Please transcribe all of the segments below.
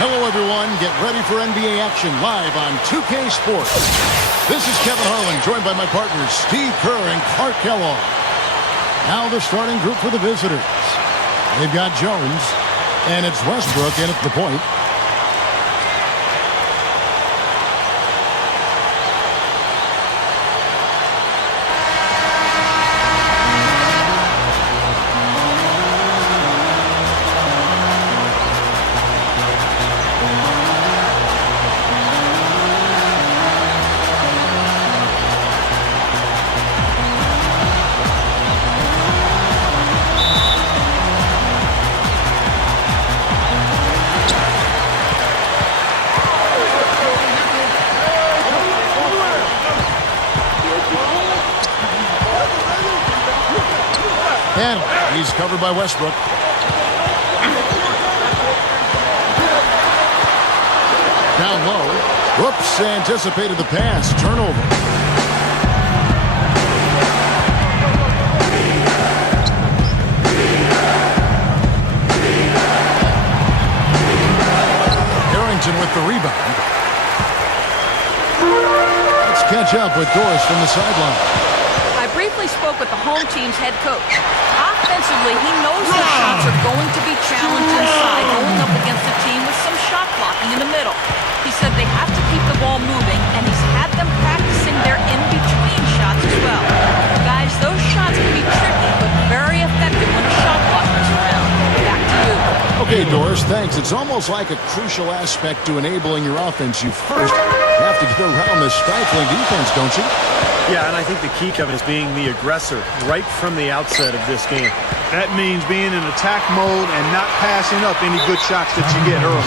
Hello, everyone. Get ready for NBA action live on 2K Sports. This is Kevin Harlan, joined by my partners Steve Kerr and Clark Kellogg. Now the starting group for the visitors. They've got Jones, and it's Westbrook in at the point. And he's covered by Westbrook. Down low. Whoops, anticipated the pass. Turnover. Harrington with the rebound. Let's catch up with Doris from the sideline. I briefly spoke with the home team's head coach. Offensively, he knows the shots are going to be challenged inside, going up against a team with some shot blocking in the middle. He said they have to keep the ball moving, and he's had them practicing their in-between shots as well. Guys, those shots can be tricky, but very effective when a shot blocker is around. Back to you. Okay, Doris, thanks. It's almost like a crucial aspect to enabling your offense. You first have to get around the stifling defense, don't you? Yeah, and I think the key, Kevin, is being the aggressor right from the outset of this game. That means being in attack mode and not passing up any good shots that you get early.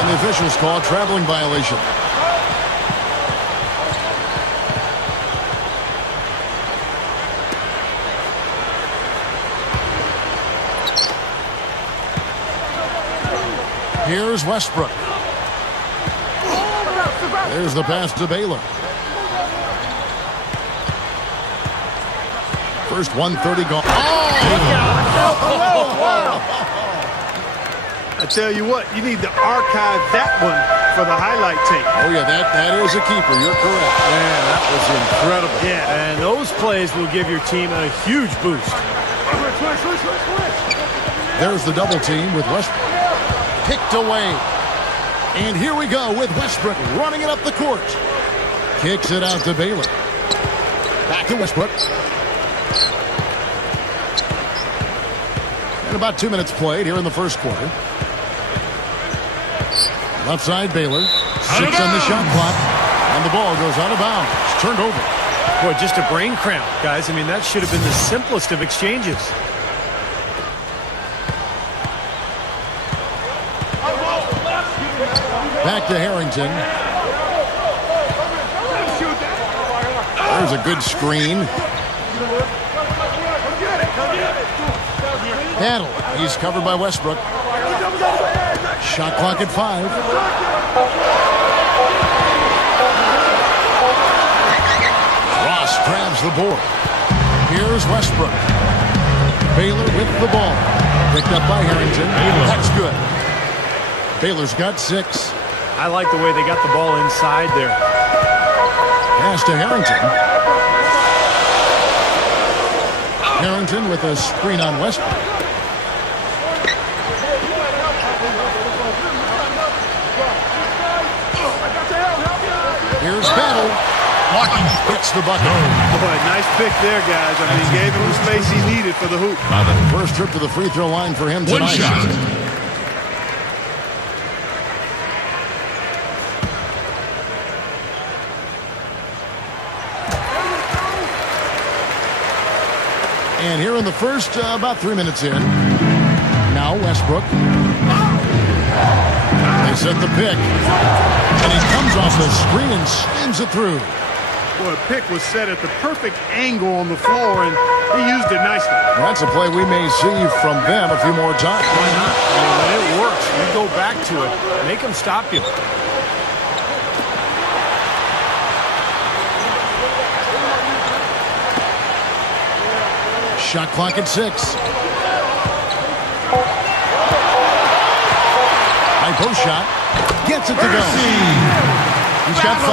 And the officials call traveling violation. Here's Westbrook. There's the pass to Baylor. First 1:30 gone. I tell you what, you need to archive that one for the highlight tape. Oh, yeah, that is a keeper. You're correct. Man, that was incredible. Yeah. And those plays will give your team a huge boost. There's the double team with Westbrook. Picked away. And here we go with Westbrook running it up the court. Kicks it out to Baylor. Back to Westbrook. And about 2 minutes played here in the first quarter. Left side, Baylor. 6 on the shot clock. And the ball goes out of bounds. It's turned over. Boy, just a brain cramp, guys. I mean, that should have been the simplest of exchanges. Back to Harrington. There's a good screen. Handle. He's covered by Westbrook. Shot clock at 5. Ross grabs the board. Here's Westbrook. Baylor with the ball. Picked up by Harrington. That's good. Baylor's got 6. I like the way they got the ball inside there. Pass to Harrington. Harrington with a screen on Westbrook. Here's Battle. Hits the bucket. Boy, nice pick there, guys. I mean, gave him the space he needed for the hoop. First trip to the free throw line for him tonight. One shot. And here in the first, about 3 minutes in. Now Westbrook. They set the pick. And he comes off the screen and slams it through. Boy, a pick was set at the perfect angle on the floor, and he used it nicely. That's a play we may see from them a few more times. Why not? I mean, when it works, you go back to it. Make them stop you. Shot clock at 6. High post shot. Gets it to go. He's got 5.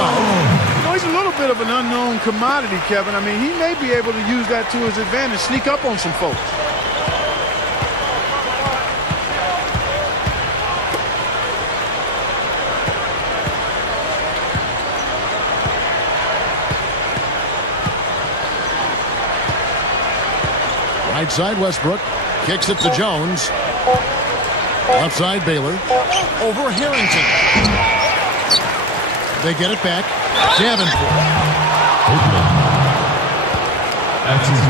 You know, he's a little bit of an unknown commodity, Kevin. I mean, he may be able to use that to his advantage, sneak up on some folks. Right side, Westbrook. Kicks it to Jones. Left side, Baylor. Over Harrington. They get it back. Davenport. That's his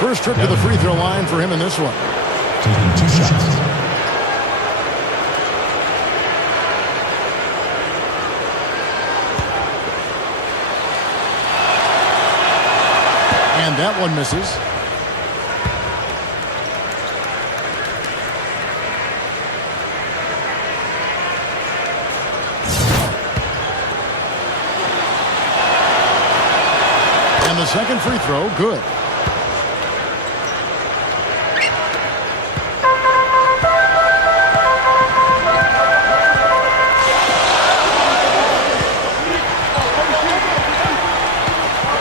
First trip to the free throw line for him in this one. Taking 2 shots. And that one misses. And the second free throw, good.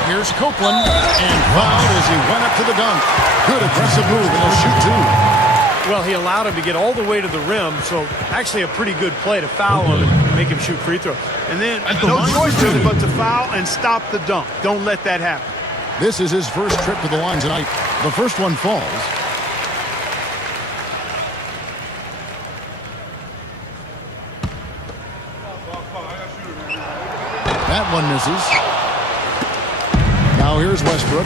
Here's Copeland, and fouled as he went up to the dunk. Good aggressive move, and he'll shoot 2. Well, he allowed him to get all the way to the rim, so actually a pretty good play to foul him and make him shoot free throws. And then no choice really but to foul and stop the dunk. Don't let that happen. This is his first trip to the line tonight. The first one falls. That one misses. Now here's Westbrook.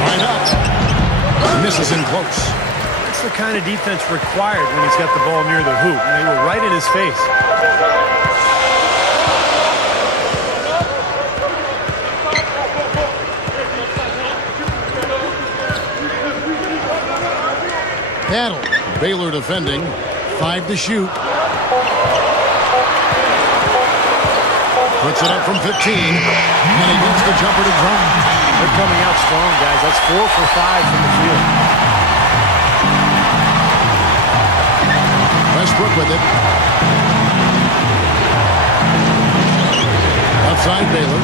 Right up. Misses in close. That's the kind of defense required when he's got the ball near the hoop. They were right in his face. Battle. Baylor defending. 5 to shoot. Puts it up from 15. And he gets the jumper to drop. They're coming out strong, guys. That's 4 for 5 from the field. Westbrook with it. Outside Baylor.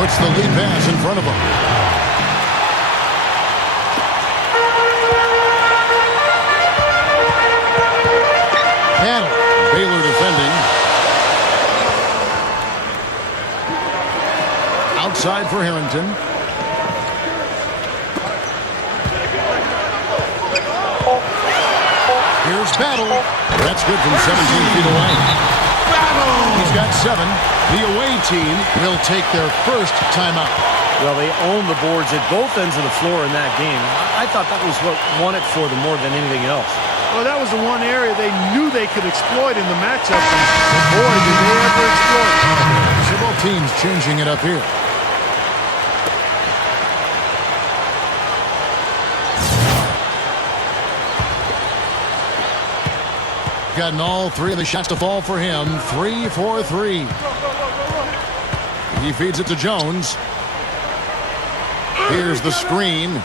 Puts the lead pass in front of him. Battle. Baylor defending. Outside for Harrington. Here's Battle. That's good from 17 feet away. He's got 7. The away team will take their first timeout. Well, they own the boards at both ends of the floor in that game. I thought that was what won it for them more than anything else. Well, that was the one area they knew they could exploit in the matchup. And boy, did they ever exploit. So both teams changing it up here. Gotten all 3 of the shots to fall for him. 3 for 3. He feeds it to Jones. Here's the screen.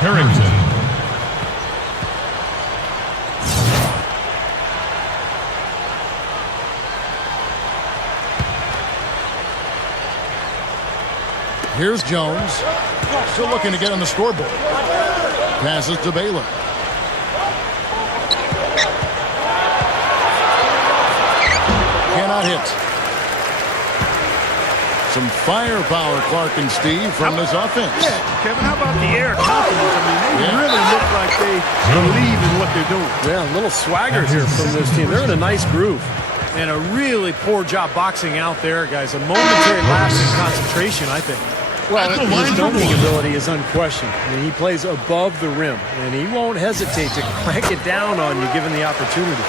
Harrington. Here's Jones. Still looking to get on the scoreboard. Passes to Baylor. Cannot hit. Some firepower, Clark and Steve, from this offense. Yeah, Kevin, how about the air confidence? I mean, they really look like they believe in what they're doing. Yeah, a little swagger here from this team. They're in a nice groove. And a really poor job boxing out there, guys. A momentary lapse in concentration, I think. Well, his dunking ability is unquestioned. I mean, he plays above the rim, and he won't hesitate to crank it down on you given the opportunity.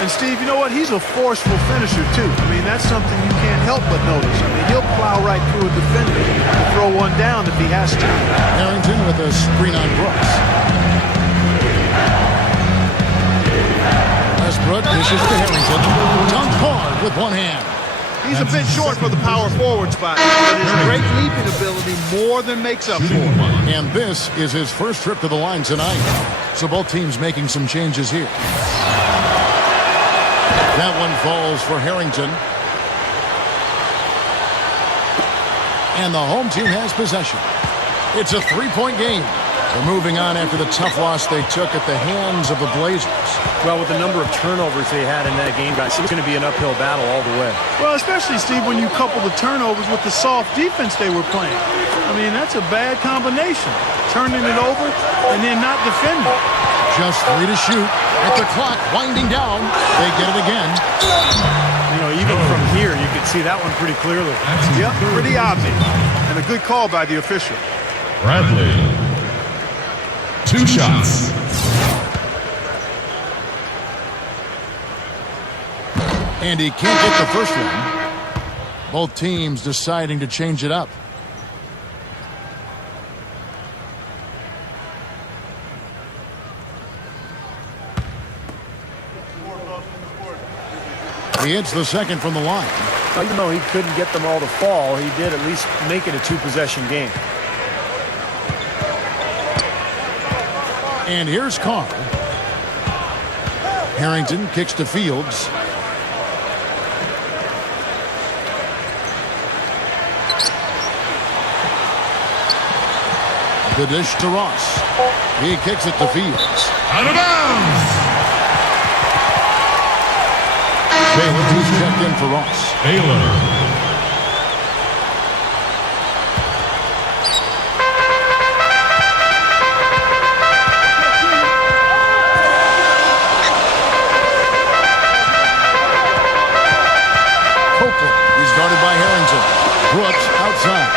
And, Steve, you know what? He's a forceful finisher, too. I mean, that's something you can't help but notice. I mean, he'll plow right through a defender to throw one down if he has to. Harrington with a screen on Brooks. Westbrook dishes to Harrington. Dunked hard with one hand. He's a bit short for the power forward spot, but his great leaping ability more than makes up for it. And this is his first trip to the line tonight. So both teams making some changes here. That one falls for Harrington. And the home team has possession. It's a 3-point game. They're moving on after the tough loss they took at the hands of the Blazers. Well, with the number of turnovers they had in that game, guys, it's going to be an uphill battle all the way. Well, especially, Steve, when you couple the turnovers with the soft defense they were playing. I mean, that's a bad combination. Turning it over and then not defending. Just 3 to shoot. At the clock winding down, they get it again. You know, even from here, you can see that one pretty clearly. Yep, pretty obvious. And a good call by the official. Bradley. 2 shots. And he can't get the first one. Both teams deciding to change it up. He hits the second from the line. Even though he couldn't get them all to fall, he did at least make it a 2-possession game. And here's Carr. Harrington kicks to Fields. The dish to Ross. He kicks it to Fields. Out of bounds. Baylor, who's checked in for Ross. Baylor. Brooks outside.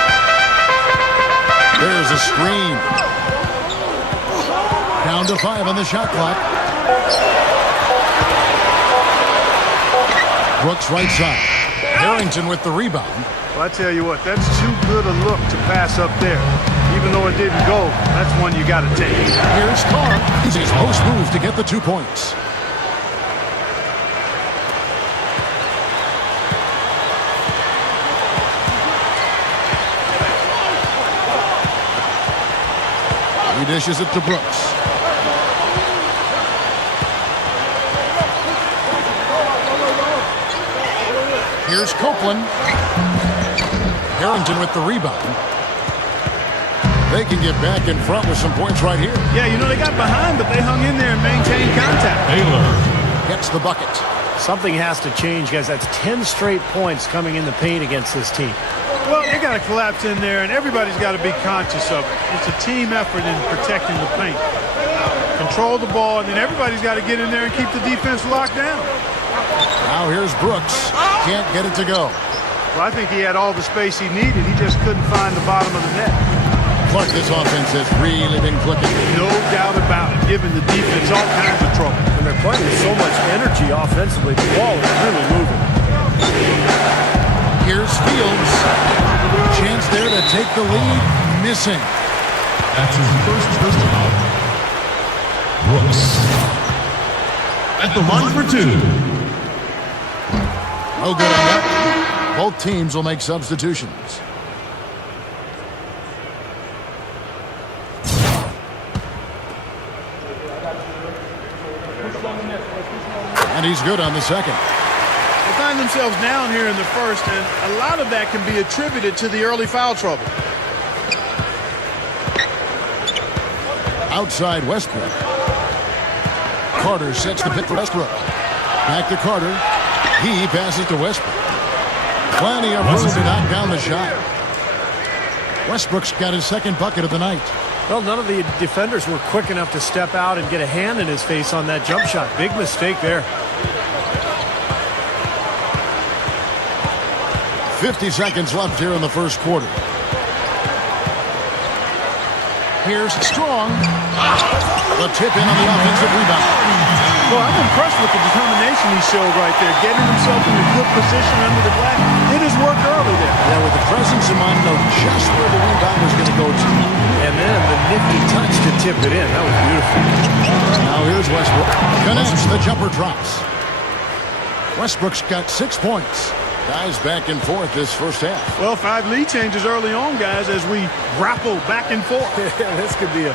There's a screen. Down to 5 on the shot clock. Brooks right side. Harrington with the rebound. Well, I tell you what, that's too good a look to pass up there. Even though it didn't go, that's one you got to take. Here's Carr. He's his post move to get the 2 points. He dishes it to Brooks. Here's Copeland. Harrington with the rebound. They can get back in front with some points right here. Yeah, you know, they got behind, but they hung in there and maintained contact. Baylor gets the bucket. Something has to change, guys. That's 10 straight points coming in the paint against this team. Well, they got to collapse in there, and everybody's got to be conscious of it. It's a team effort in protecting the paint. Control the ball, and then everybody's got to get in there and keep the defense locked down. Now here's Brooks. Can't get it to go. Well, I think he had all the space he needed. He just couldn't find the bottom of the net. Clark, this offense has really been clicking. No doubt about it, giving the defense all kinds of trouble. And they're playing with so much energy offensively. The ball is really moving. Here's Fields. Chance there to take the lead. Missing. That's his first foul. Brooks at the line for 2. No good on that. Both teams will make substitutions. And he's good on the second. They find themselves down here in the first, and a lot of that can be attributed to the early foul trouble. Outside Westbrook. Carter sets the pick for Westbrook. Back to Carter. He passes to Westbrook. Plenty of room to knock down the shot. Westbrook's got his second bucket of the night. Well, none of the defenders were quick enough to step out and get a hand in his face on that jump shot. Big mistake there. 50 seconds left here in the first quarter. Here's Strong. The tip in on the offensive rebound. Well, I'm impressed with the determination he showed right there, getting himself in a good position under the glass. Did his work early there. Yeah, with the presence of mind, know just where the rebound was going to go to. And then the nifty touch to tip it in. That was beautiful. Now here's Westbrook. Connects. The jumper drops. Westbrook's got 6 points. Guys back and forth this first half. Well, 5 lead changes early on, guys, as we grapple back and forth. This could be a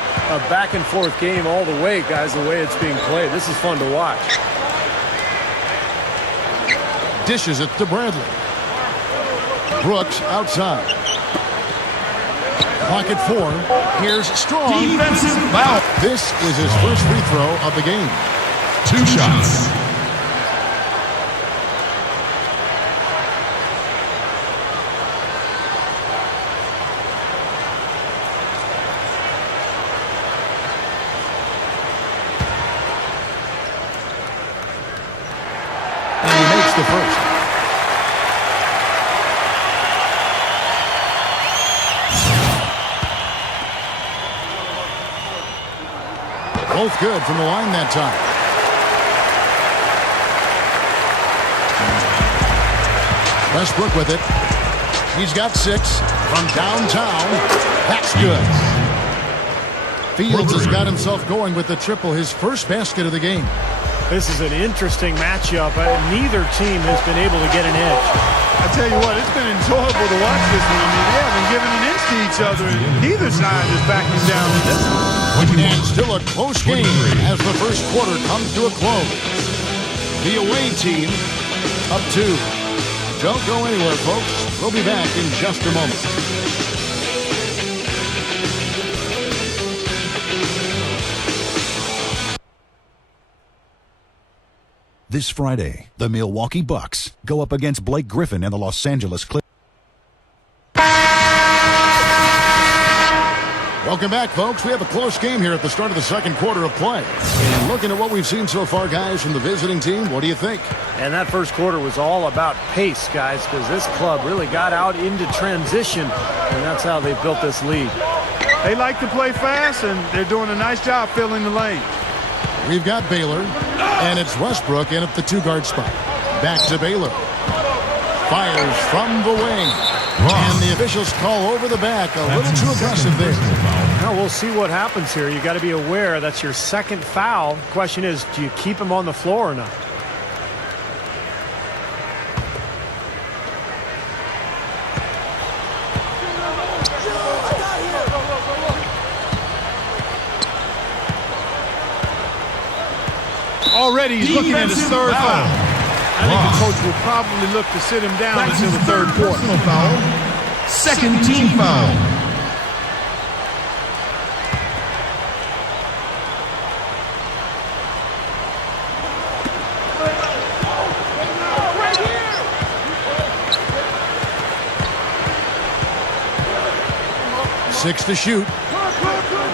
back and forth game all the way, guys, the way it's being played. This is fun to watch. Dishes it to Bradley. Brooks outside. Clock at 4. Here's Strong. Defensive foul. This is his first free throw of the game. 2 shots. And he makes the first. Both good from the line that time. Westbrook with it. He's got 6 from downtown. That's good. Fields has got himself going with the triple, his first basket of the game. This is an interesting matchup. Neither team has been able to get an edge. I tell you what, it's been enjoyable to watch this one. I mean, they haven't given an inch to each other, and neither side is backing down in this one. And still a close game as the first quarter comes to a close. The away team up 2. Don't go anywhere, folks. We'll be back in just a moment. This Friday, the Milwaukee Bucks go up against Blake Griffin and the Los Angeles Clippers. Welcome back, folks. We have a close game here at the start of the second quarter of play. And looking at what we've seen so far, guys, from the visiting team, what do you think? And that first quarter was all about pace, guys, because this club really got out into transition, and that's how they built this lead. They like to play fast, and they're doing a nice job filling the lane. We've got Baylor, and it's Westbrook in at the 2-guard spot. Back to Baylor. Fires from the wing. And the officials call over the back. A little too aggressive there. Now we'll see what happens here. You got to be aware that's your second foul. The question is, do you keep him on the floor or not? Already he's looking at his third foul. I think the coach will probably look to sit him down until the third quarter. Personal foul. Second team foul. Six to shoot.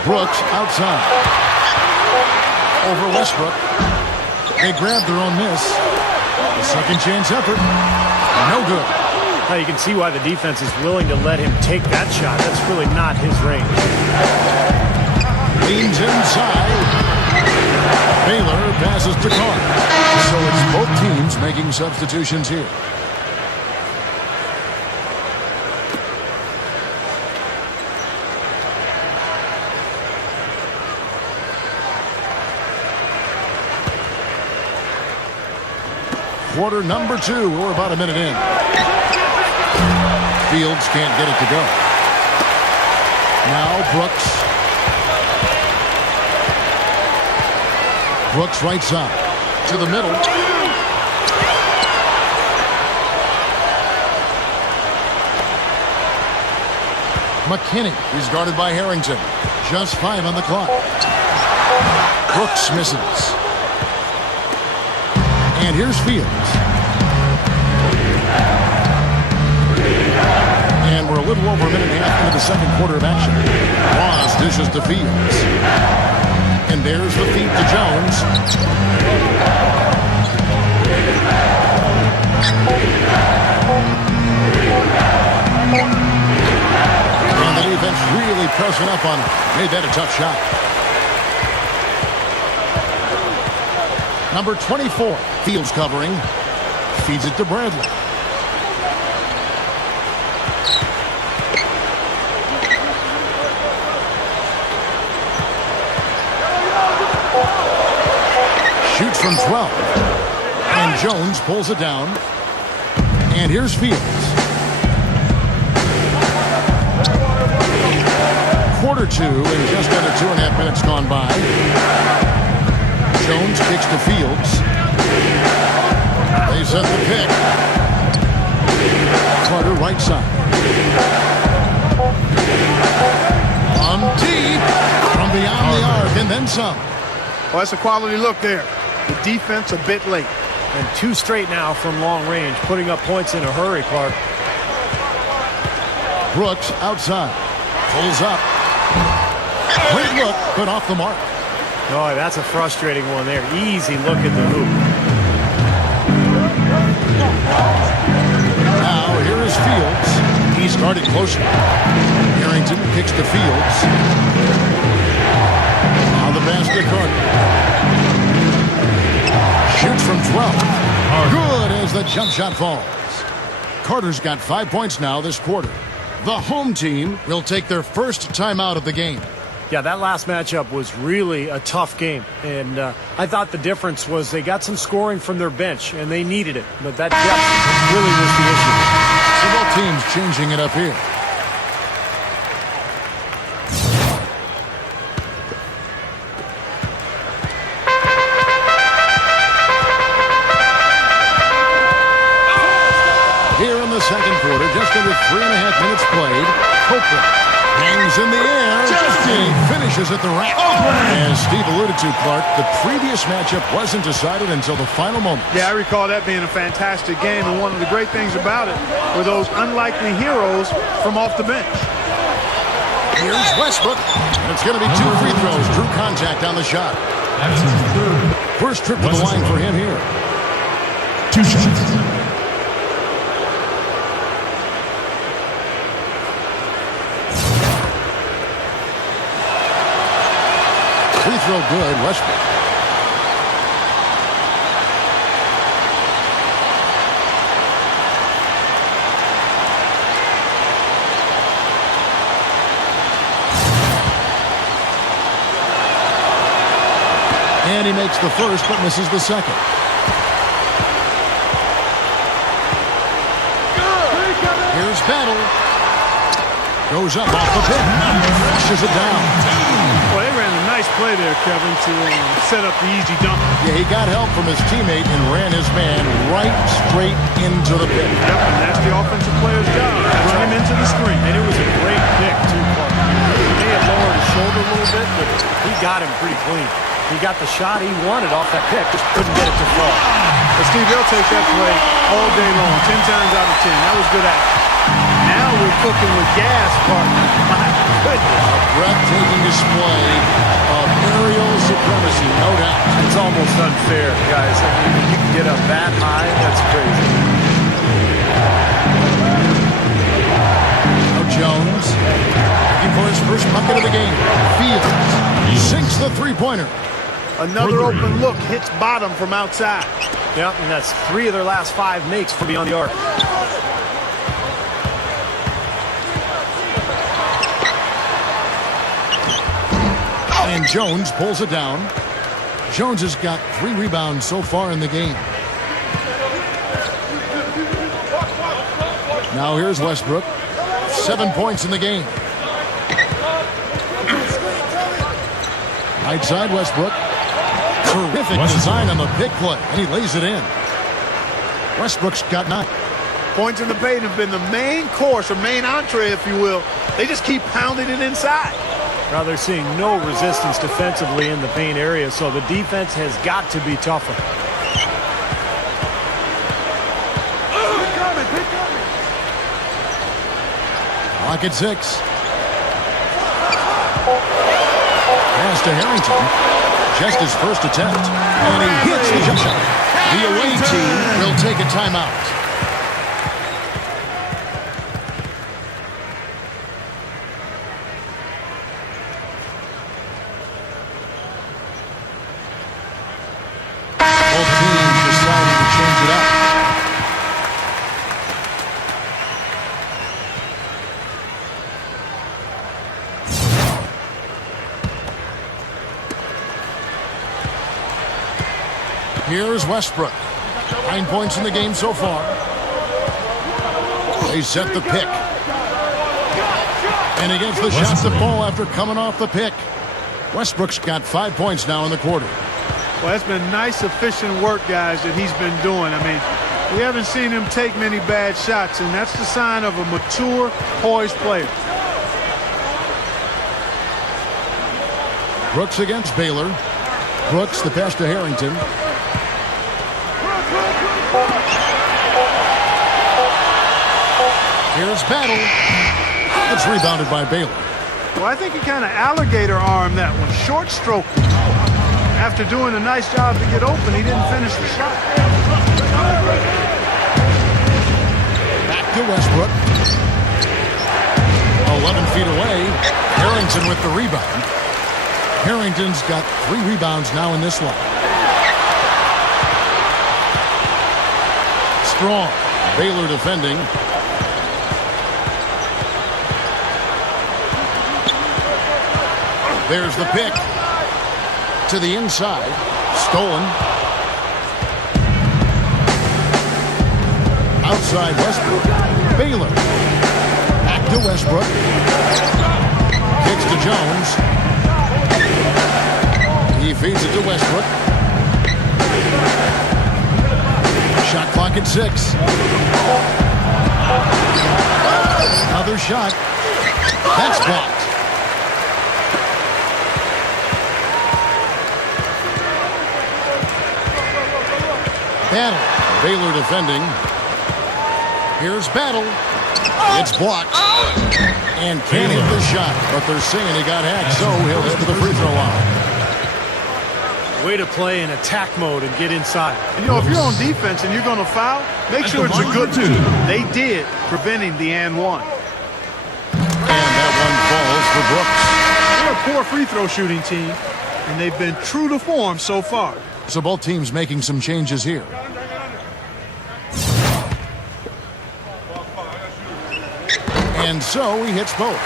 Brooks outside. Over Westbrook. They grab their own miss. The second chance effort. No good. Now you can see why the defense is willing to let him take that shot. That's really not his range. Leans inside. Baylor passes to Carr. So it's both teams making substitutions here. Quarter number 2. We're about a minute in. Fields can't get it to go. Now Brooks. Brooks right side. To the middle. McKinney. He's guarded by Harrington. Just 5 on the clock. Brooks misses. And here's Fields. And we're a little over a minute and a half into the second quarter of action. Ross dishes to Fields. And there's the feed to Jones. And the defense really pressing up on him. Made that a tough shot. Number 24, Fields covering. Feeds it to Bradley. Shoots from 12. And Jones pulls it down. And here's Fields. Quarter two and just under 2.5 minutes gone by. Jones kicks to Fields. They set the pick. Carter right side. On deep from beyond the arc and then some. Well, that's a quality look there. The defense a bit late. And 2 straight now from long range, putting up points in a hurry, Clark. Brooks outside. Pulls up. Great look, but off the mark. Oh, that's a frustrating one there. Easy look at the hoop. Now here is Fields. He started closer. Harrington kicks to Fields. Now the pass to Carter. Shoots from 12. Good as the jump shot falls. Carter's got 5 points now this quarter. The home team will take their first timeout of the game. Yeah, that last matchup was really a tough game. And I thought the difference was they got some scoring from their bench, and they needed it. But that depth really was the issue. So both teams changing it up here. Here in the second quarter, just under 3.5 minutes played, Copeland hangs in the air. He finishes at the rack. As Steve alluded to, Clark, the previous matchup wasn't decided until the final moment. Yeah, I recall that being a fantastic game, and one of the great things about it were those unlikely heroes from off the bench. Here's Westbrook. And it's going to be 2 free throws. Drew contact on the shot. First trip to the line for him here. 2 shots. Free throw good, Westbrook. And he makes the first but misses the second. Here's Battle. Goes up off the pick. Crashes it down. Well, they ran a nice play there, Kevin, to set up the easy dunk. Yeah, he got help from his teammate and ran his man right straight into the pick. Yep, and that's the offensive player's job. Run him into the screen. And it was a great pick, too, Clark. He may have lowered his shoulder a little bit, but he got him pretty clean. He got the shot he wanted off that pick, just couldn't get it to fall. But Steve, they'll take that play all day long, 10 times out of 10. That was good action. Now we're cooking with gas, partner. My goodness. A breathtaking display of aerial supremacy, no doubt. It's almost unfair, guys. I mean, you can get up that high, that's crazy. Now Jones looking for his first bucket of the game. Fields sinks the three-pointer. Another open look, hits bottom from outside. Yep, and that's 3 of their last 5 makes from beyond the arc. And Jones pulls it down. Jones has got 3 rebounds so far in the game. Now here's Westbrook. 7 points in the game. Right side Westbrook. Terrific design on the pick play, and he lays it in. Westbrook's got 9. Points in the paint have been the main course, or main entree, if you will. They just keep pounding it inside. Now they're seeing no resistance defensively in the paint area, so the defense has got to be tougher. Clock at 6. Pass to Harrington. Just his first attempt. And he hits the jump shot. The away team will take a timeout. Both teams deciding to change it up. Here's Westbrook. 9 points in the game so far. They set the pick. And he gets the shot to fall after coming off the pick. Westbrook's got 5 points now in the quarter. Well, that's been nice, efficient work, guys, that he's been doing. I mean, we haven't seen him take many bad shots, and that's the sign of a mature, poised player. Brooks against Baylor. Brooks, the pass to Harrington. Here's Battle. It's rebounded by Baylor. Well, I think he kind of alligator armed that one. Short stroke. After doing a nice job to get open, he didn't finish the shot. Back to Westbrook. 11 feet away. Harrington with the rebound. Harrington's got 3 rebounds now in this one. Strong. Baylor defending. There's the pick. To the inside. Stolen. Outside Westbrook. Baylor. Back to Westbrook. Kicks to Jones. He feeds it to Westbrook. Shot clock at 6. Another shot. That's blocked. Battle. Baylor defending. Here's Battle. It's blocked. And can't hit the shot, but they're saying he got hacked, so he'll head to the free throw line. Way to play in attack mode and get inside. And, you know, if you're on defense and you're going to foul, make sure it's a good one. They did, preventing the and one. And that one falls for Brooks. They're a poor free throw shooting team, and they've been true to form so far. So both teams making some changes here. And so he hits both.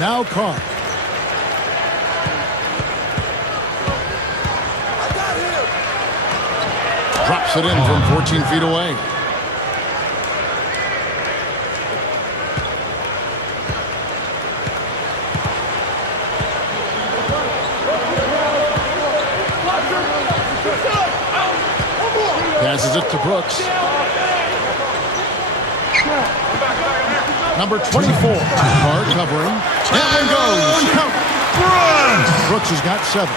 Now Carr. Drops it in from 14 feet away. Passes it to Brooks. Number 24. Hard covering. That one goes. Brooks has got 7.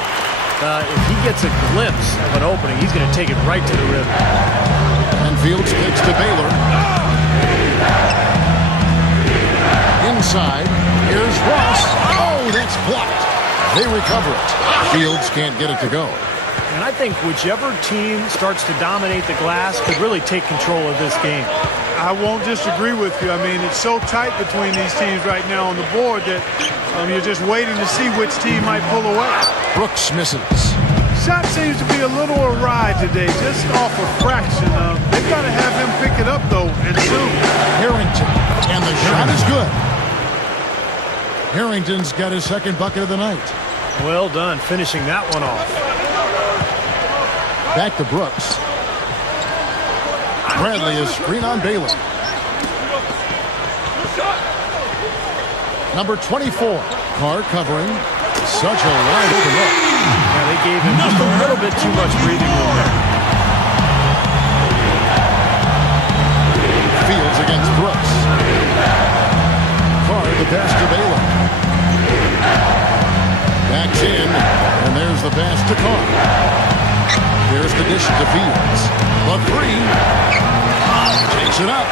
If he gets a glimpse of an opening, he's going to take it right to the rim. And Fields kicks to Baylor. Inside. Here's Ross. Oh, that's blocked. They recover it. Fields can't get it to go. And I think whichever team starts to dominate the glass could really take control of this game. I won't disagree with you. I mean, it's so tight between these teams right now on the board that you're just waiting to see which team might pull away. Brooks misses. Shot seems to be a little awry today, just off a fraction. They've got to have him pick it up, though, and soon. Harrington, and the shot is good. Harrington's got his second bucket of the night. Well done, finishing that one off. Back to Brooks. Bradley is screen on Baylor. Number 24. Carr covering. Such a wide open look. Yeah, they gave him just a little bit too much breathing room there. Fields against Brooks. Carr the pass to Baylor. Backs in. And there's the pass to Carr. Here's the dish to Fields. The 3. Takes it up.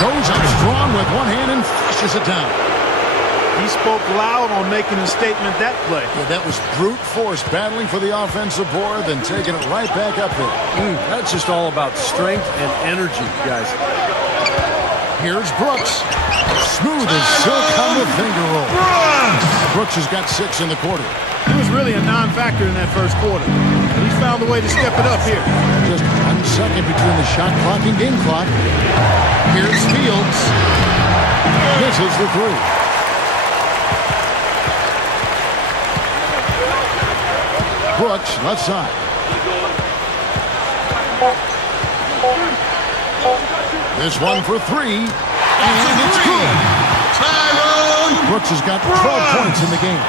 Goes up strong with one hand and flushes it down. He spoke loud on making a statement that play. Yeah, that was brute force battling for the offensive board, then taking it right back up there. That's just all about strength and energy, guys. Here's Brooks. Smooth as silk on the finger roll. Brooks has got 6 in the quarter. He was really a non-factor in that first quarter. But he's found a way to step it up here. Just 1 second between the shot clock and game clock. Here's Fields. Misses the 3. Brooks, left side. This one for three. And it's good. Brooks has got 12 points in the game.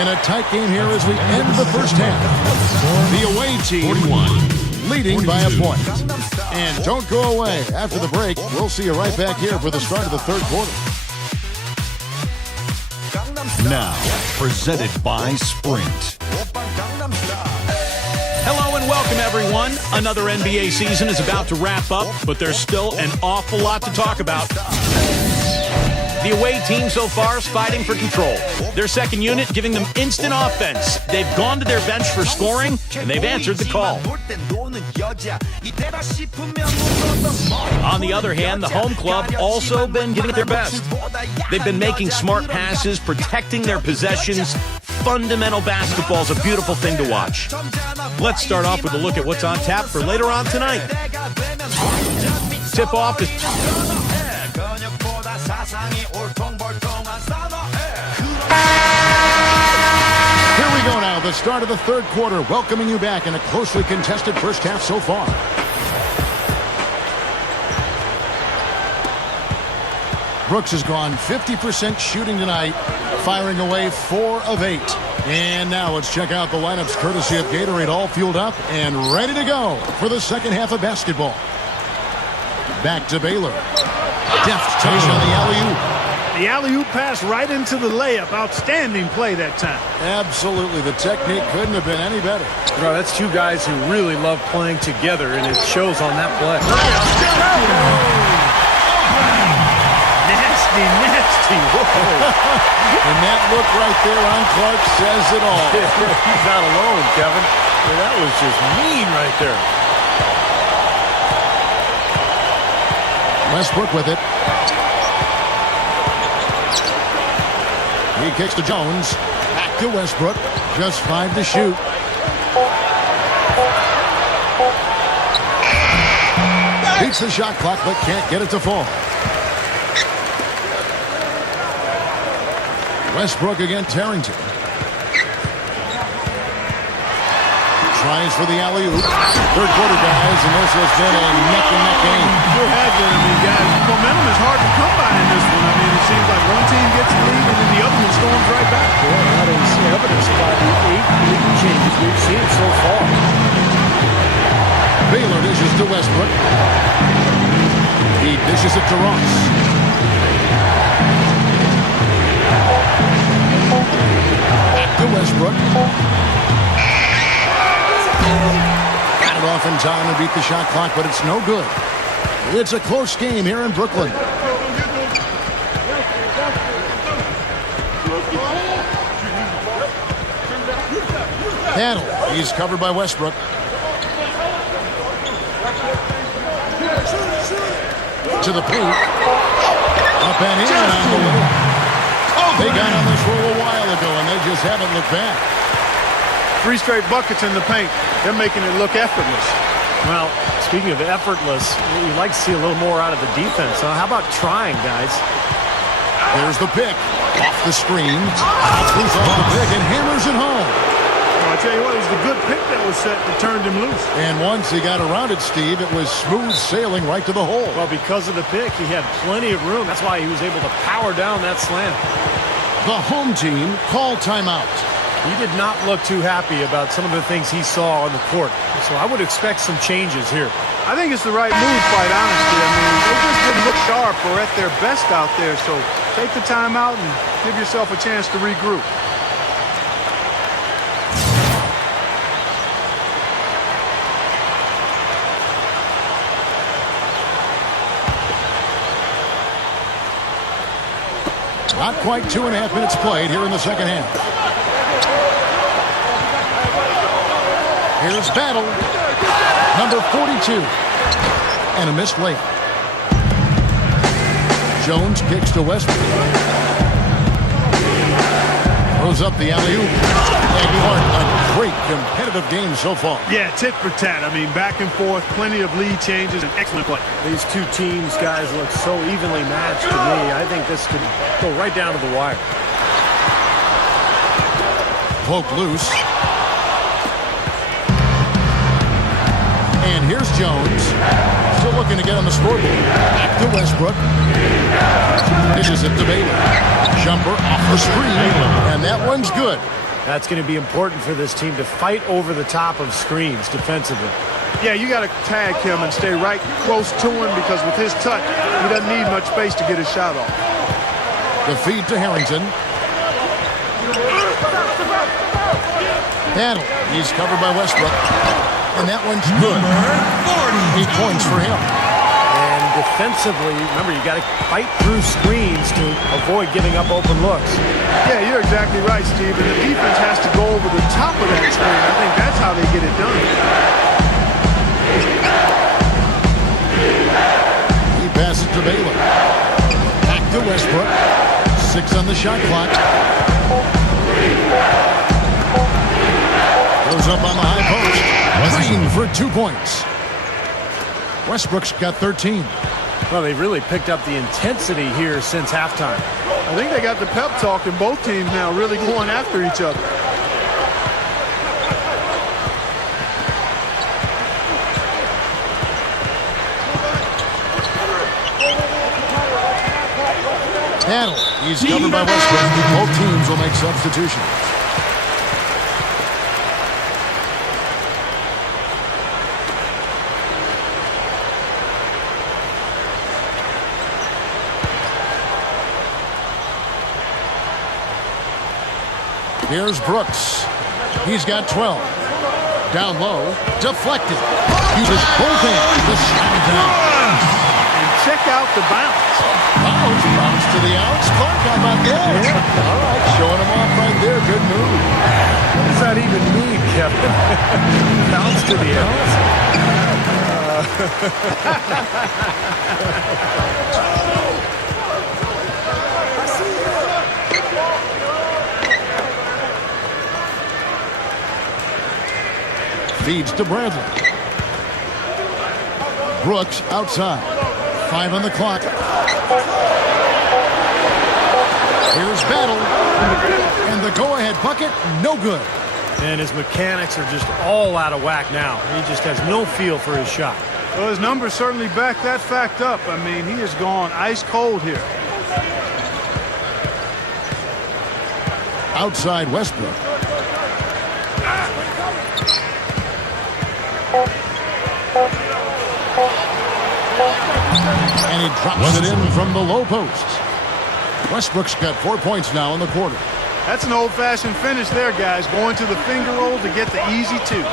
In a tight game here as we end the first half. The away team 41, leading by a point. And don't go away. After the break, we'll see you right back here for the start of the third quarter. Now, presented by Sprint. Hello and welcome, everyone. Another NBA season is about to wrap up, but there's still an awful lot to talk about. The away team so far is fighting for control. Their second unit giving them instant offense. They've gone to their bench for scoring, and they've answered the call. On the other hand, the home club also been giving it their best. They've been making smart passes, protecting their possessions. Fundamental basketball is a beautiful thing to watch. Let's start off with a look at what's on tap for later on tonight. Tip-off is... Here we go now, the start of the third quarter, welcoming you back in a closely contested first half so far. Brooks has gone 50% shooting tonight, firing away 4 of 8. And now let's check out the lineups courtesy of Gatorade, all fueled up and ready to go for the second half of basketball. Back to Baylor. Deft touch on the alley-oop. The alley-oop pass right into the layup. Outstanding play that time. Absolutely. The technique couldn't have been any better. Well, that's two guys who really love playing together, and it shows on that play. Nasty. And that look right there on Clark says it all. He's not alone, Kevin. Well, that was just mean right there. Westbrook with it. He kicks to Jones. Back to Westbrook. Just 5 to shoot. Beats the shot clock, but can't get it to fall. Westbrook against Tarrington. Tries for the alley-oop. Third quarter, guys, and this has been a neck-and-neck game. Sure has been. I mean, guys, momentum is hard to come by in this one. I mean, it seems like one team gets the lead, and then the other one storms right back. Well, that is evidenced by the 8 lead changes we've seen so far. Baylor dishes to Westbrook. He dishes it to Ross. Back to Westbrook. Got it off in time to beat the shot clock, but it's no good. It's a close game here in Brooklyn. Handle. He's covered by Westbrook. To the paint. Up and in on the way. They got on this roll a while ago, and they just haven't looked back. 3 straight buckets in the paint. They're making it look effortless. Well, speaking of effortless, you'd like to see a little more out of the defense. How about trying, guys? There's the pick. Off the screen. Loose off the pick and hammers it home. Well, I tell you what, it was the good pick that was set that turned him loose. And once he got around it, Steve, it was smooth sailing right to the hole. Well, because of the pick, he had plenty of room. That's why he was able to power down that slam. The home team called timeout. He did not look too happy about some of the things he saw on the court. So I would expect some changes here. I think it's the right move, quite honestly. I mean, they just didn't look sharp or at their best out there. So take the timeout and give yourself a chance to regroup. Not quite 2.5 minutes played here in the second half. Here's Battle, number 42, and a missed layup. Jones kicks to Westbrook. Throws up the alley-oop. And Clark, a great competitive game so far. Yeah, tit for tat. I mean, back and forth, plenty of lead changes, and excellent play. These two teams, guys, look so evenly matched to me. I think this could go right down to the wire. Poke loose. And here's Jones. Still looking to get on the scoreboard. Back to Westbrook. Dishes it to Baylor. Jumper off the screen, and that one's good. That's going to be important for this team to fight over the top of screens defensively. Yeah, you got to tag him and stay right close to him because with his touch, he doesn't need much space to get his shot off. The feed to Harrington. Battle. He's covered by Westbrook. And that one's good. 8 points for him. And defensively, remember, you got to fight through screens to avoid giving up open looks. Yeah, you're exactly right, Steve. And the defense has to go over the top of that screen. I think that's how they get it done. He passes to Baylor. Back to Westbrook. 6 on the shot clock. Goes up on the high post. Green for 2 points. Westbrook's got 13. Well, they've really picked up the intensity here since halftime. I think they got the pep talk in both teams now, really going after each other. Battle. He's covered by Westbrook. Both teams will make substitutions. Here's Brooks. He's got 12. Down low. Deflected. Uses both hands to slam it down. And check out the bounce. Bounce to the outs. Clark, how about that? Yeah. All right, showing him off right there. Good move. What does that even mean, Kevin? Bounce to the Feeds to Bradley. Brooks outside. 5 on the clock. Here's Battle. And the go-ahead bucket, no good. And his mechanics are just all out of whack now. He just has no feel for his shot. Well, his numbers certainly back that fact up. I mean, he has gone ice cold here. Outside Westbrook. And he drops it in from the low post. Westbrook's got 4 points now in the quarter. That's an old-fashioned finish there, guys. Going to the finger roll to get the easy 2.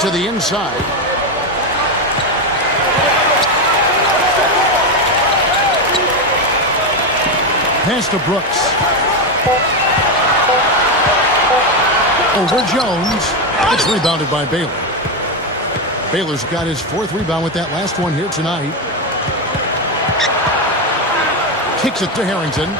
To the inside. Pass to Brooks. Over Jones. It's rebounded by Baylor. Baylor's got his 4th rebound with that last one here tonight. Kicks it to Harrington.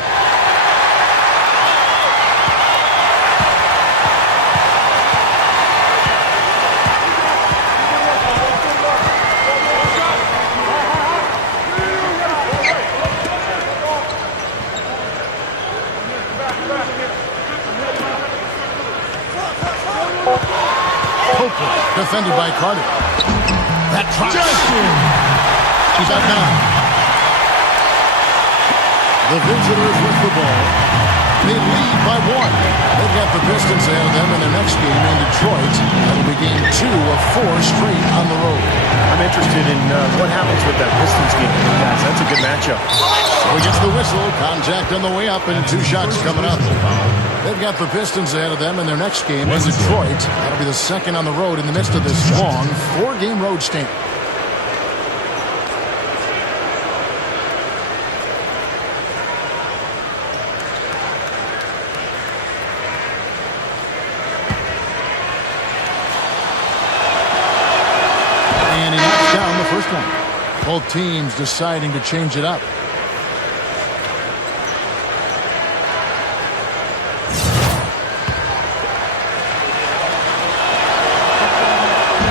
Defended by Carter. That drops. He's out now. The visitors with the ball. They lead by 1. They've got the Pistons ahead of them in their next game in Detroit. That'll be game 2 of 4 straight on the road. I'm interested in what happens with that Pistons game, guys. That's a good matchup. So he gets the whistle. Contact on the way up and 2 shots coming up. They've got the Pistons ahead of them in their next game in Detroit. That'll be the second on the road in the midst of this long 4-game road stint. And he knocks down the first one. Both teams deciding to change it up.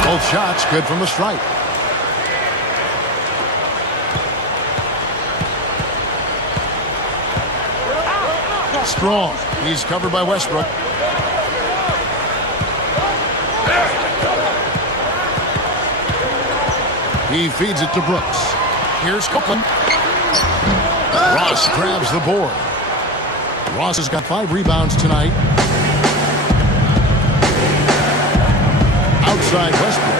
Both shots good from the stripe. Strong. He's covered by Westbrook. He feeds it to Brooks. Here's Copeland. Ross grabs the board. Ross has got 5 rebounds tonight. Outside Westbrook.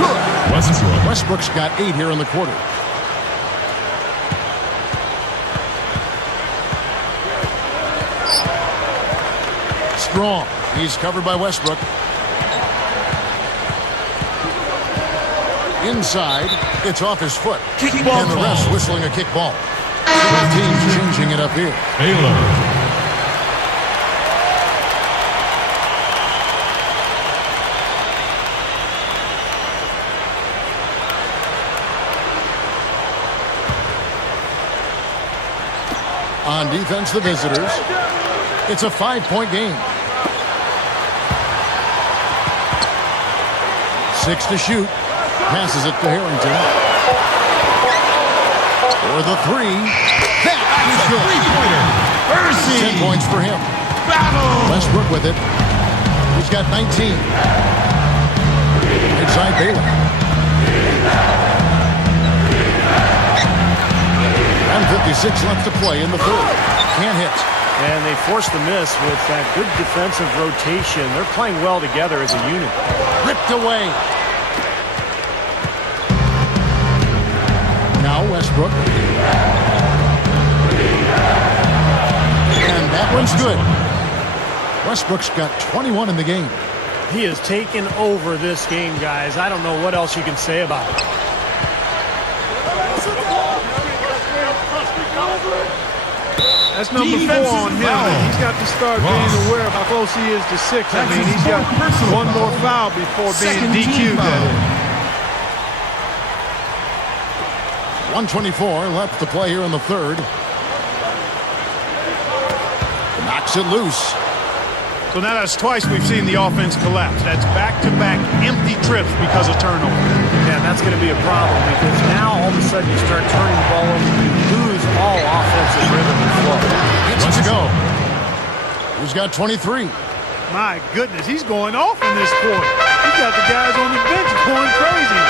Good. Westbrook's got 8 here in the quarter. Strong. He's covered by Westbrook. Inside, it's off his foot. And the refs whistling a kick ball. Both teams changing it up here. Baylor. On defense, the visitors. It's a 5-point game. 6 to shoot. Passes it to Harrington. For the 3. That is good. 10 points for him. Westbrook with it. He's got 19. Inside Baylor. And 56 left to play in the 3rd. Can't hit. And they forced the miss with that good defensive rotation. They're playing well together as a unit. Ripped away. Now Westbrook. And that one's good. Westbrook's got 21 in the game. He has taken over this game, guys. I don't know what else you can say about it. That's number 4 on him. He's got to start being aware of how close he is to 6. I mean, he's got one more foul before being DQ'd. 124 left to play here in the 3rd. Knocks it loose. So now that's twice we've seen the offense collapse. That's back-to-back empty trips because of turnover. Yeah, that's going to be a problem because now all of a sudden you start turning the ball over, you lose all offensive rhythm and flow. Gets to go. He's got 23. My goodness, he's going off in this quarter. He's got the guys on the bench going crazy.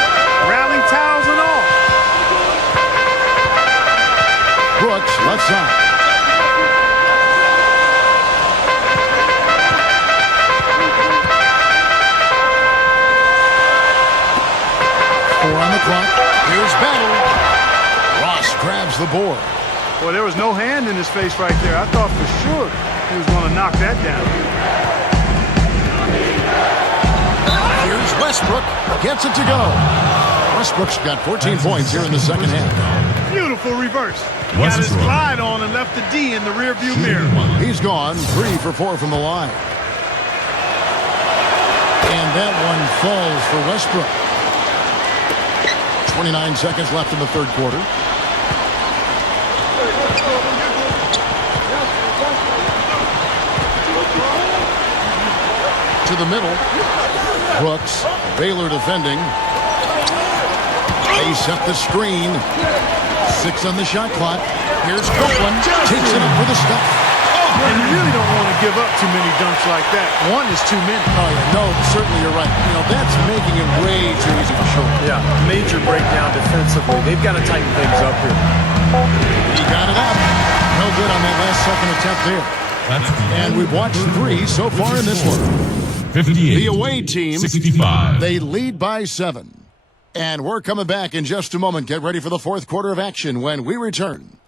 Rallying towels and all. Brooks, left side. On the clock. Here's Battle. Ross grabs the board. Boy, there was no hand in his face right there. I thought for sure he was going to knock that down. Here's Westbrook. Gets it to go. Westbrook's got 14 points here in the second half. Beautiful reverse. Got his glide on and left the D in the rearview mirror. He's gone 3 for 4 from the line. And that one falls for Westbrook. 29 seconds left in the 3rd quarter. To the middle. Brooks. Baylor defending. They set the screen. 6 on the shot clock. Here's Copeland. Takes it up for the stuff. And you really don't want to give up too many dunks like that. One is too many. Oh, yeah. No, certainly you're right. You know, that's making it way too easy for sure. Yeah, major breakdown defensively. They've got to tighten things up here. He got it up. No good on that last second attempt there. And we've watched 3 so far in this one. 58. The away team, 65. they lead by 7. And we're coming back in just a moment. Get ready for the 4th quarter of action when we return.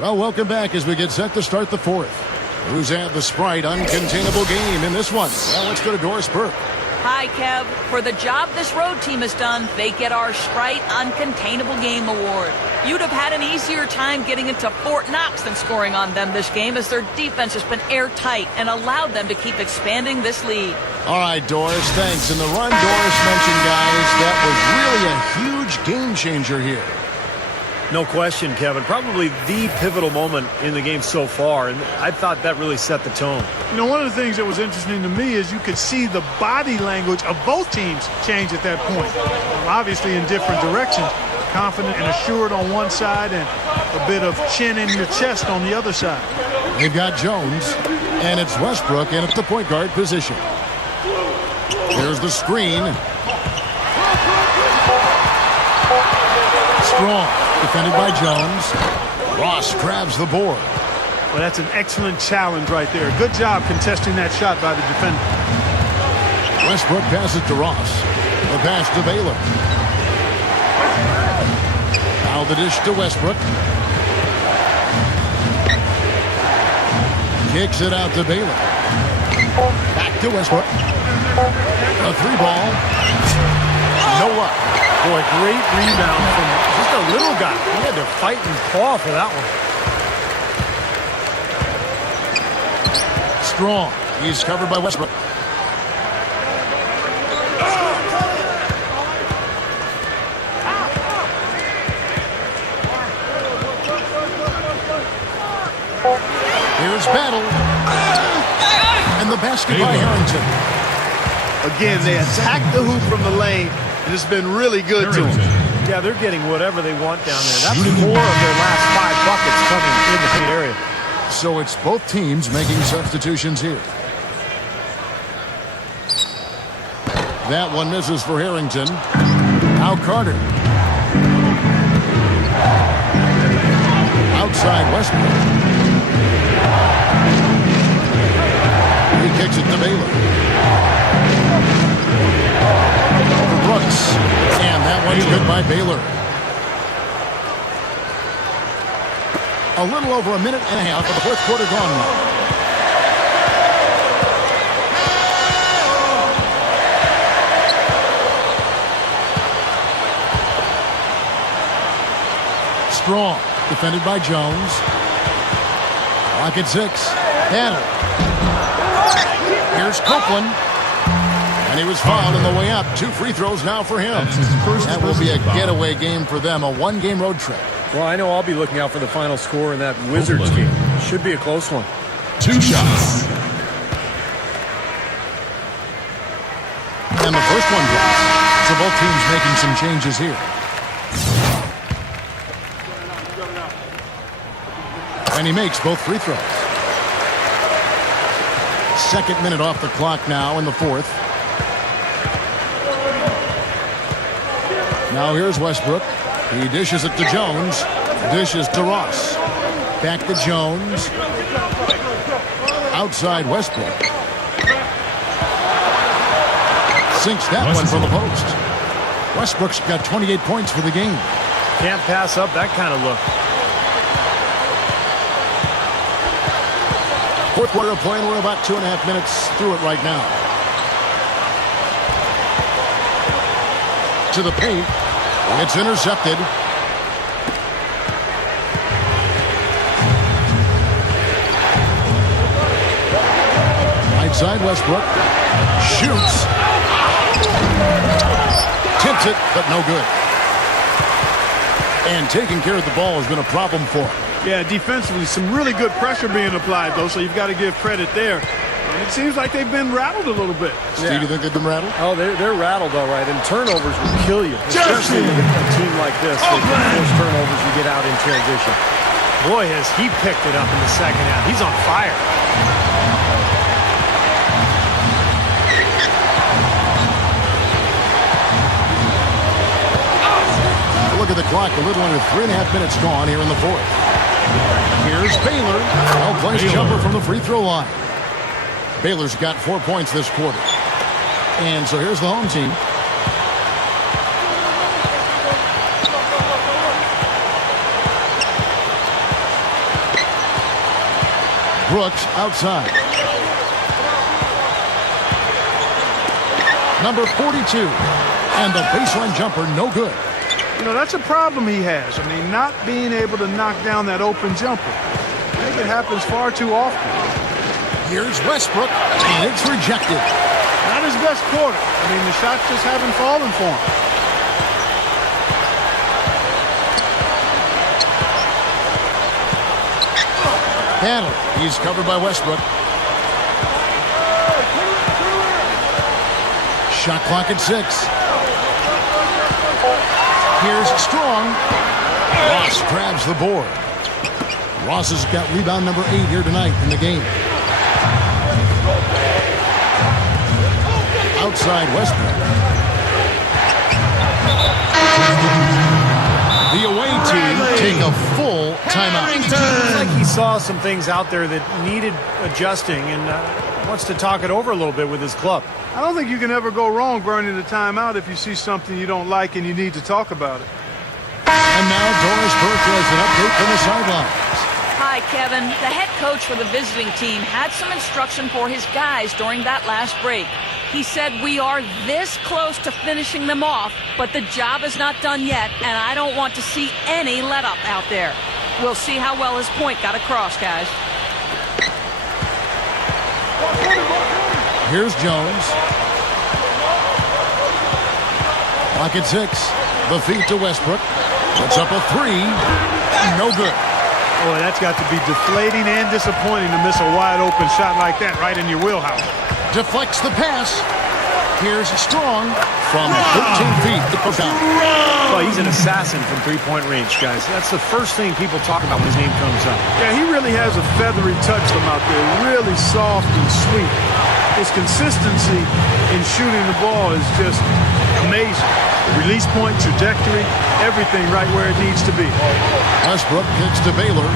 Well, welcome back as we get set to start the 4th. Who's had the Sprite uncontainable game in this one? Well, let's go to Doris Burke. Hi, Kev. For the job this road team has done, they get our Sprite Uncontainable Game Award. You'd have had an easier time getting into Fort Knox than scoring on them this game, as their defense has been airtight and allowed them to keep expanding this lead. All right, Doris, thanks. And the run Doris mentioned, guys, that was really a huge game changer here. No question, Kevin. Probably the pivotal moment in the game so far, and I thought that really set the tone. You know, one of the things that was interesting to me is you could see the body language of both teams change at that point. Obviously in different directions. confident and assured on one side and a bit of chin in your chest on the other side. They've got Jones, and it's Westbrook in at the point guard position. Here's the screen. Strong, defended by Jones. Ross grabs the board. Well, that's an excellent challenge right there. Good job contesting that shot by the defender. Westbrook passes to Ross. The pass to Baylor. Now the dish to Westbrook. Kicks it out to Baylor. Back to Westbrook. A three ball. No luck. Boy, great rebound from just a little guy. He had to fight and claw for that one. Strong. He's covered by Westbrook. Here's Battle. And the basket by Harrington. Again, they attack the hoop from the lane, and it's been really good to them. Yeah, they're getting whatever they want down there. That's more of their last 5 buckets coming in the paint area. So it's both teams making substitutions here. That one misses for Harrington. Now Carter. Outside Westbrook. He kicks it to Baylor. Brooks. And that one's good by Baylor. A little over a minute and a half of the fourth quarter gone now. Strong, defended by Jones. Clock at 6. Battle. Here's Copeland. And he was fouled on the way up. 2 free throws now for him. That will be a getaway game for them, a 1-game road trip. Well, I know I'll be looking out for the final score in that Wizards game. Should be a close one. 2 shots. And the first one goes. So both teams making some changes here. And he makes both free throws. Second minute off the clock now in the fourth. Now here's Westbrook. He dishes it to Jones. Dishes to Ross. Back to Jones. Outside Westbrook. Sinks that one from the post. Westbrook's got 28 points for the game. Can't pass up that kind of look. Fourth quarter of play, and we're about 2.5 minutes through it right now. To the paint. It's intercepted. Right side Westbrook. Shoots. Tips it, but no good. And taking care of the ball has been a problem for him. Yeah, defensively, some really good pressure being applied, though, so you've got to give credit there. It seems like they've been rattled a little bit. Steve, you think they've been rattled? Oh, they're rattled all right, and turnovers will kill you, especially with a team like this. Those turnovers you get out in transition. Boy, has he picked it up in the second half. He's on fire. Look at the clock, a little under 3.5 minutes gone here in the fourth. Here's Baylor. Well-placed jumper from the free throw line. Baylor's got 4 points this quarter. And so here's the home team. Brooks outside. Number 42. And the baseline jumper, no good. You know, that's a problem he has. I mean, not being able to knock down that open jumper. I think it happens far too often. Here's Westbrook, and it's rejected. Not his best quarter. I mean, the shots just haven't fallen for him. Battle. He's covered by Westbrook. Shot clock at 6. Here's Strong. Ross grabs the board. Ross has got rebound number 8 here tonight in the game. Outside Westbrook. The away team take a full timeout. Looks like he saw some things out there that needed adjusting and wants to talk it over a little bit with his club. I don't think you can ever go wrong burning the timeout if you see something you don't like and you need to talk about it. And now Doris Burke has an update from the sidelines. Hi, Kevin. The head coach for the visiting team had some instruction for his guys during that last break. He said, we are this close to finishing them off, but the job is not done yet, and I don't want to see any let-up out there. We'll see how well his point got across, guys. Here's Jones. Clock at 6. The feed to Westbrook. Puts up a 3. No good. Boy, that's got to be deflating and disappointing to miss a wide-open shot like that right in your wheelhouse. Deflects the pass. Here's Strong from 13 feet. Well, he's an assassin from three-point range, guys. That's the first thing people talk about when his name comes up. Yeah, he really has a feathery touch from out there. Really soft and sweet. His consistency in shooting the ball is just amazing. Release point, trajectory, everything right where it needs to be. Westbrook kicks to Baylor.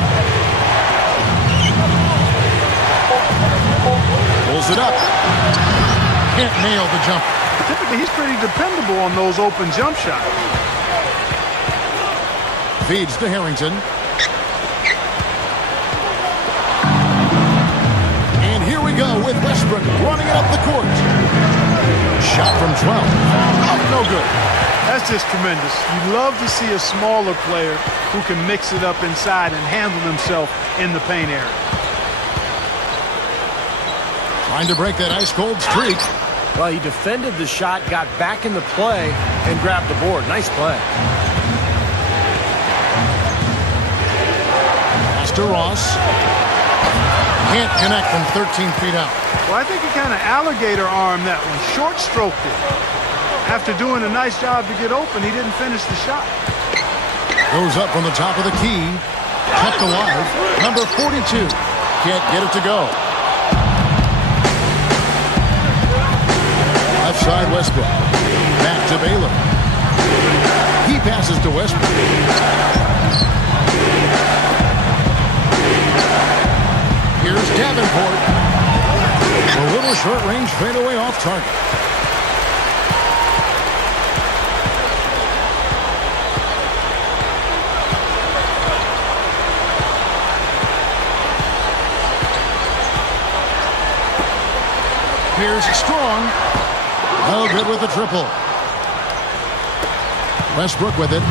Pulls it up. Can't nail the jumper. Typically, he's pretty dependable on those open jump shots. Feeds to Harrington. And here we go with Westbrook running it up the court. Shot from 12. Oh, no good. That's just tremendous. You love to see a smaller player who can mix it up inside and handle himself in the paint area. Trying to break that ice-cold streak. Well, he defended the shot, got back in the play, and grabbed the board. Nice play. Pass to Ross. Can't connect from 13 feet out. Well, I think he kind of alligator armed that one. Short stroked it. After doing a nice job to get open, he didn't finish the shot. Goes up from the top of the key. Kept alive. Number 42. Can't get it to go. Left side Westbrook. Back to Baylor. He passes to Westbrook. Here's Davenport. A little short-range fadeaway off target. Here's Strong. No good with the triple. Westbrook with it.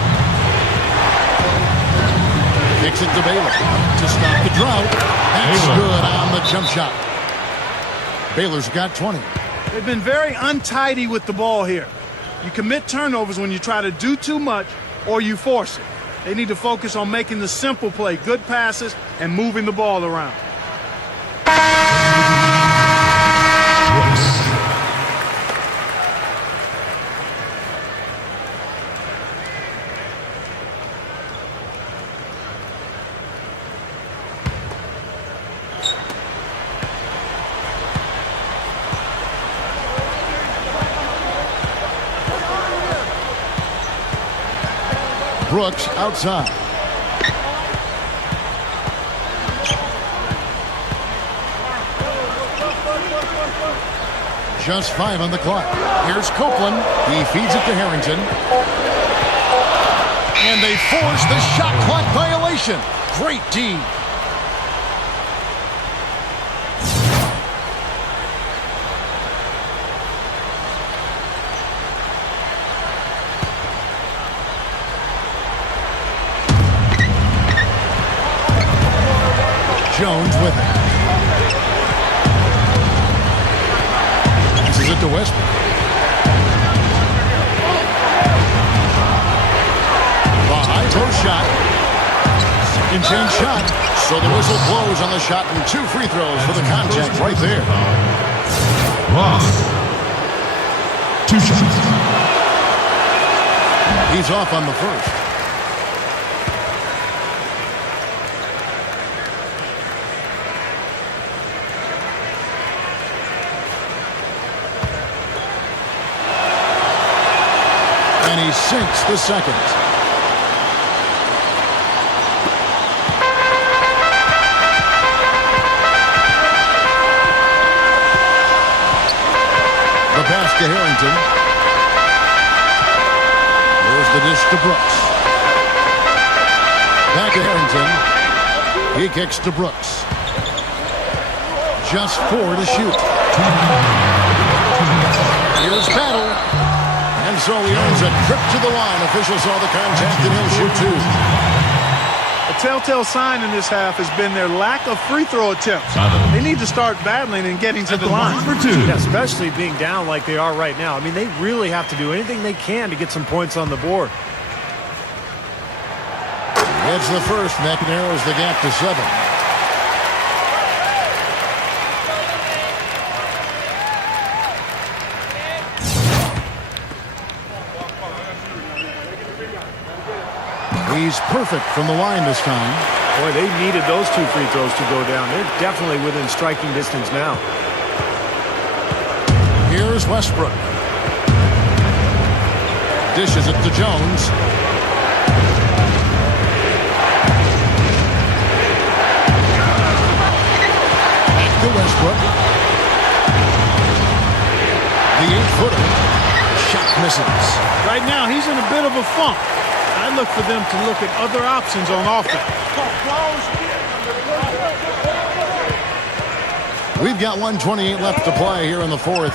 Kicks it to Baylor to stop the drought. That's good on the jump shot. Baylor's got 20. They've been very untidy with the ball here. You commit turnovers when you try to do too much or you force it. They need to focus on making the simple play, good passes, and moving the ball around. Brooks outside. Just 5 on the clock. Here's Copeland. He feeds it to Harrington. And they force the shot clock violation. Great D. Jones with it. Passes it to Westbrook. The high post shot. Second chance shot. So the whistle blows on the shot and 2 free throws for the contact right there. Ross. 2 shots. He's off on the first. And he sinks the second. The pass to Harrington. There's the dish to Brooks. Back to Harrington. He kicks to Brooks. Just 4 to shoot. Here's Battle. And so he earns a trip to the line. Officials saw the contact and he'll shoot 2. A telltale sign in this half has been their lack of free throw attempts. They need to start battling and getting to the line. For 2. Yeah, especially being down like they are right now. I mean, they really have to do anything they can to get some points on the board. It's the first, and that narrows the gap to 7. He's perfect from the line this time. Boy, they needed those 2 free throws to go down. They're definitely within striking distance now. Here's Westbrook. Dishes it to Jones. Back to Westbrook. The 8-footer. Shot misses. Right now, he's in a bit of a funk. I look for them to look at other options on offense. We've got 1:28 left to play here in the fourth.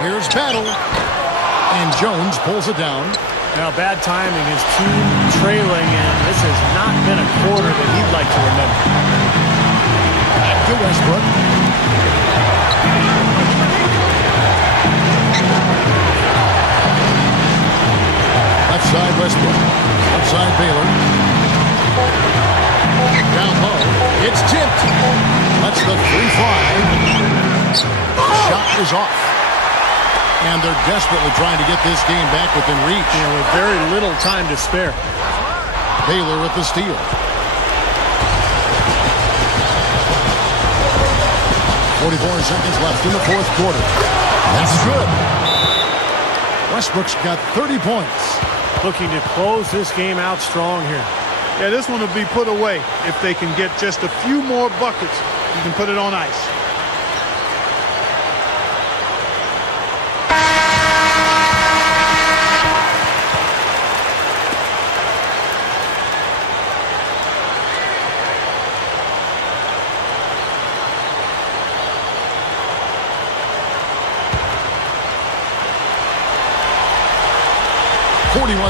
Here's Battle. And Jones pulls it down. Now, bad timing. His team trailing, and this has not been a quarter that he'd like to remember. Back to Westbrook. Left side Westbrook. Outside Baylor. Down low. It's tipped. That's the 3-5. Shot is off. And they're desperately trying to get this game back within reach. You know, with very little time to spare. Baylor with the steal. 44 seconds left in the fourth quarter. That's good. Westbrook's got 30 points. Looking to close this game out strong here. Yeah, this one will be put away. If they can get just a few more buckets, you can put it on ice.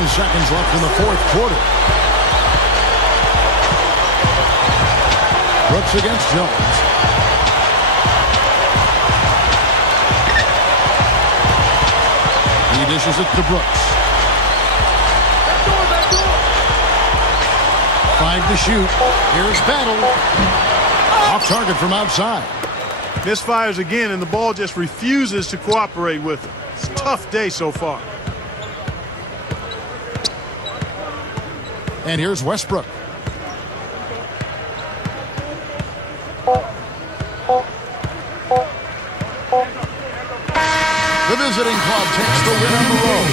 Seconds left in the fourth quarter. Brooks against Jones. He dishes it to Brooks. 5 to shoot. Here's Battle. Off target from outside. Misfires again, and the ball just refuses to cooperate with him. It's a tough day so far. And here's Westbrook. The visiting club takes the win on the road.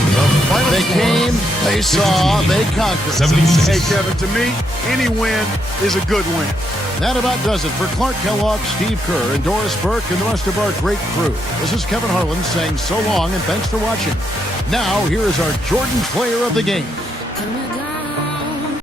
They came, they saw, they conquered. 76. Hey, Kevin, to me, any win is a good win. That about does it for Clark Kellogg, Steve Kerr, and Doris Burke, and the rest of our great crew. This is Kevin Harlan saying so long and thanks for watching. Now, here is our Jordan Player of the Game.